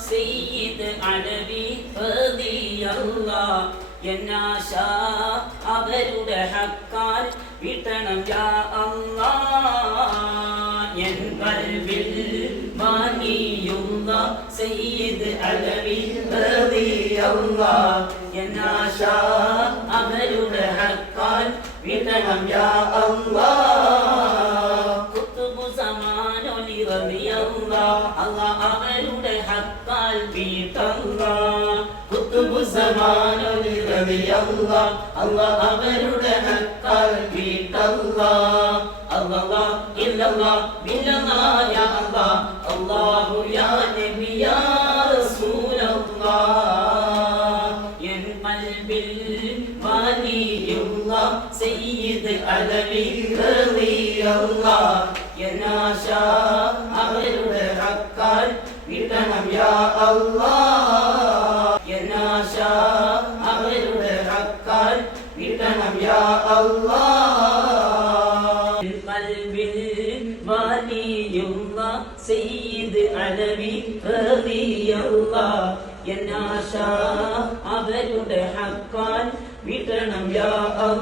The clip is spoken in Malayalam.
സയ്യിദ് അലവി റളിയല്ലാഹ് എന്നാശ അവരുടെ ഹക്കാൽ വിട്ടണം യാ അല്ലാഹ് എൻ കൽവിൽ വാങ്ങിയുള്ള സയ്യിദ് അലവി റളിയല്ലാഹ് എന്നാശ അവരുടെ ഹക്കാൽ വിട്ടണം യാ അല്ലാഹ് കുത്തുബു സമാനൊലി റളിയല്ലാഹ് അല്ലാഹ് അവരുടെ ഹക്കാൽ വിട്ടല്ലാഹ് കുത്തുബു സമാനൊലി റളിയല്ലാഹ് അല്ലാഹ് അവരുടെ ഹക്കാൽ വിട്ടല്ലാഹ് അല്ലാഹ് ഇല്ലല്ലാഹ് ബില്ലല്ലാഹ് യാ അല്ലാഹ് അല്ലാഹു യാ നബി യാ റസൂലല്ലാഹ് എൻ ഖൽബിൽ വാനിയുള്ള സയ്യിദ് അലവി റളിയല്ലാഹ് എന്നാശ അവരുടെ ഹക്കാൽ വിട്ടണം യാ അല്ലാഹ് എന്നാശ അവരുടെ ഹക്കാൽ വിട്ടണം യാ അല്ലാഹ് ഖൽബിൽ വാനിയുള്ള സയ്യിദ് അലവി റളിയല്ലാഹ് എന്നാശ അവരുടെ ഹക്കാൽ വിട്ടണം യാ അല്ലാഹ്